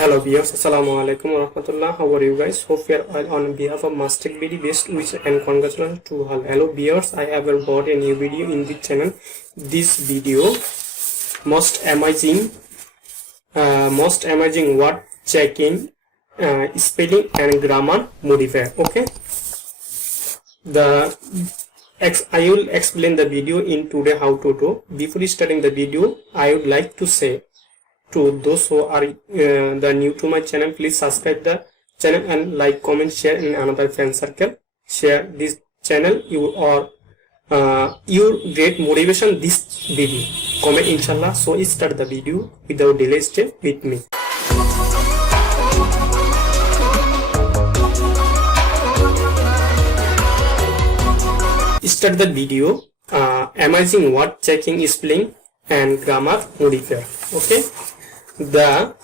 Hello viewers, assalamu alaikum warahmatullah. How are you guys? Hope you are all on behalf of Master BD best wishes and congratulations to all. Hello viewers, I have brought a new video in this channel. This video most amazing word checking, spelling and grammar modifier. Okay, I will explain the video in today how to do. Before starting the video, I would like to say to those who are the new to my channel, please subscribe the channel and like, comment, share in another friend circle. Share this channel your great motivation this video. Comment inshallah. So start the video without delay. Stay with me. Start the video. Amazing word checking, spelling and grammar modifier. Okay. The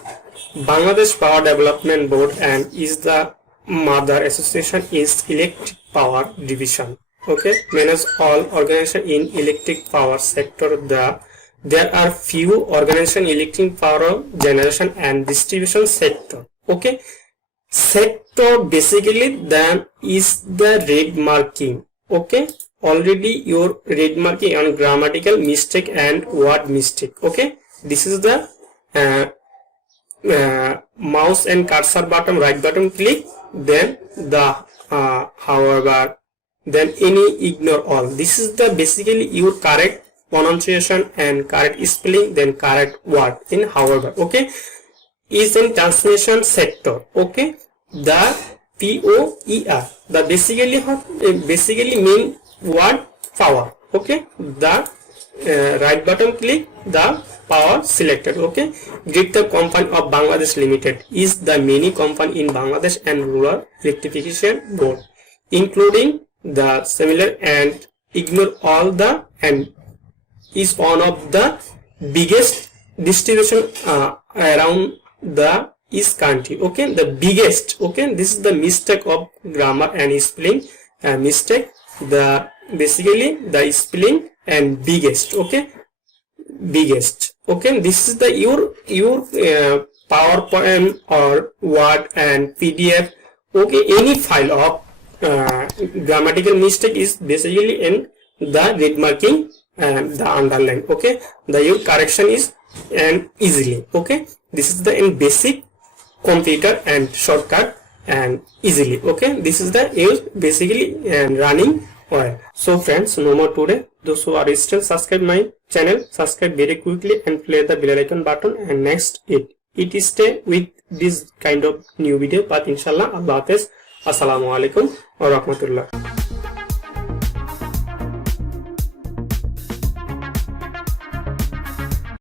Bangladesh Power Development Board and is the mother association is electric power division. Okay, manage all organization in electric power sector. There are few organization electric power generation and distribution sector. Okay, sector basically then is the red marking. Okay, already your red marking on grammatical mistake and word mistake. Okay, this is the mouse and cursor button, right button click, then the however, then any ignore all. This is the basically your correct pronunciation and correct spelling, then correct word in however. Okay, is in translation sector. Okay, the POER, the basically mean word power. Okay, the right button click, the power selected. Okay, Grid the Company of Bangladesh Limited is the many company in Bangladesh and Rural Electrification Board, including the similar and ignore all the and is one of the biggest distribution around the East country. Okay, the biggest. Okay, this is the mistake of grammar and spelling mistake. The basically the spelling and biggest. Okay, biggest. Okay, this is the your PowerPoint or Word and PDF. Okay, any file of grammatical mistake is basically in the red marking and the underline. Okay, the your correction is and easily. Okay, this is the in basic computer and shortcut and easily. Okay, this is the use basically and running well. So friends, no more today. Those who are still subscribe my channel, subscribe very quickly and play the bell icon button, and next it stay with this kind of new video. But inshallah, Allah Hafiz. Assalamu alaikum wa rahmatullah.